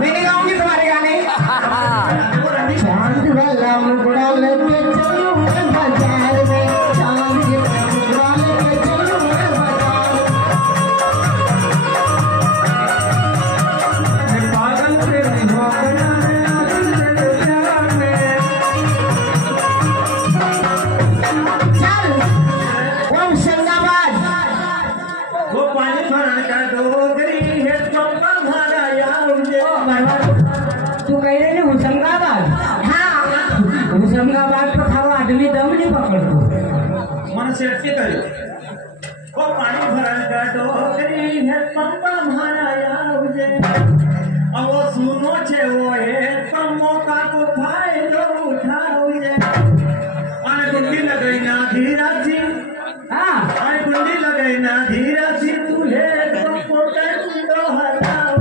मैंने गाऊंगी तुम्हारे गाने। चांद वाला मुकुड़ा लेके चलो बाजार में, चांद वाला मुकुड़ा लेके चलो बाजार में। पागल से निभाना है प्यार में। चल वो होशंगाबाद, वो पानी भरन का डोगरी है तो भरा यार मुझे। तू कह रहे ना होशंगाबाद? हाँ होशंगाबाद तो थारो आदमी दम नहीं पकड़तो। मन से अच्छी करे वो पानी भरन का डोगरी है पंपा भरा यार मुझे। अब वो सुनो छे वो है मौका को फायदो उठाओ जे। आने गुंडी लगाई ना धीरा सी, हाँ आने गुंडी लगाई ना धीरा सी, तूहे तो पोटे तो हटाओ।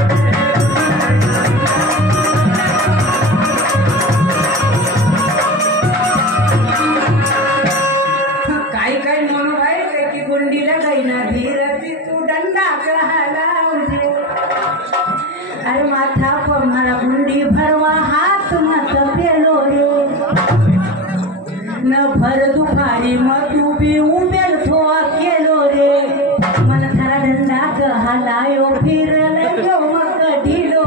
काई मोनो भाई की गुंडी लगाई ना धीरा सी, तू डंडा कहलाओ जे। अरे माथा पर मारा गुंडी भरवा हाथ मत पेलो रे, न भर दुपारी मत भी उमेर थो अकेलो रे। मन थारा डंडा कहलायो फिर लगो मत ढीलो।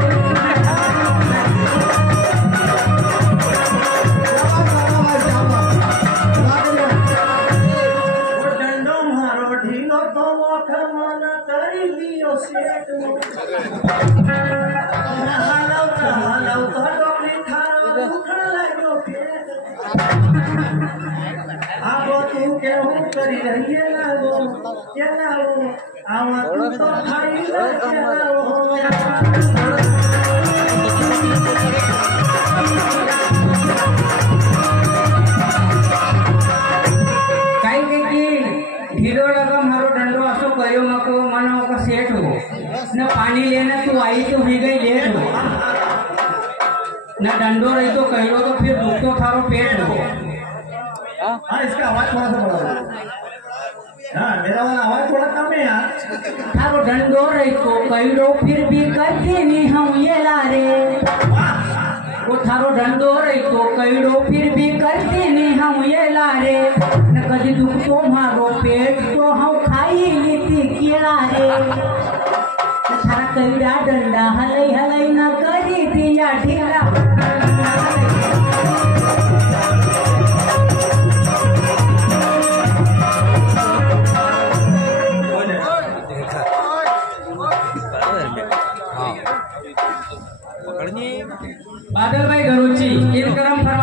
डंडो मारो ढीलो तो मुख मन करी लियो सेठ। हालो तो डोकरी थारो दुखड़ लाग्यो पेट। आगो तू केहू करी रहिए लागो ये लागो, आवा तू तो खाई लागो। काई देखी ढीलो लगा मारो डंडो असो कयो मको मनो का सेठ हो न। पानी लेने तू आई तो भी गई लेट हो, न डंडो रही तो कहो तो फिर दुख तो थारो पेट हो। हाँ इसका आवाज थोड़ा सा बड़ा है। हाँ मेरा वाला आवाज थोड़ा कम है यार। थारो डंडो रही तो कहो फिर भी करते नहीं हम ये लारे। वो थारो डंडो रही तो कहो फिर भी करते नहीं हम ये लारे। न कभी दुख तो मारो पेट तो हम खाई लीती कीड़ा रे। थारा कईड़ा डंडा हलई हलई न करी ढीला ढीला। हाँ पकड़नी बादल भाई घरोची इन करम फरमा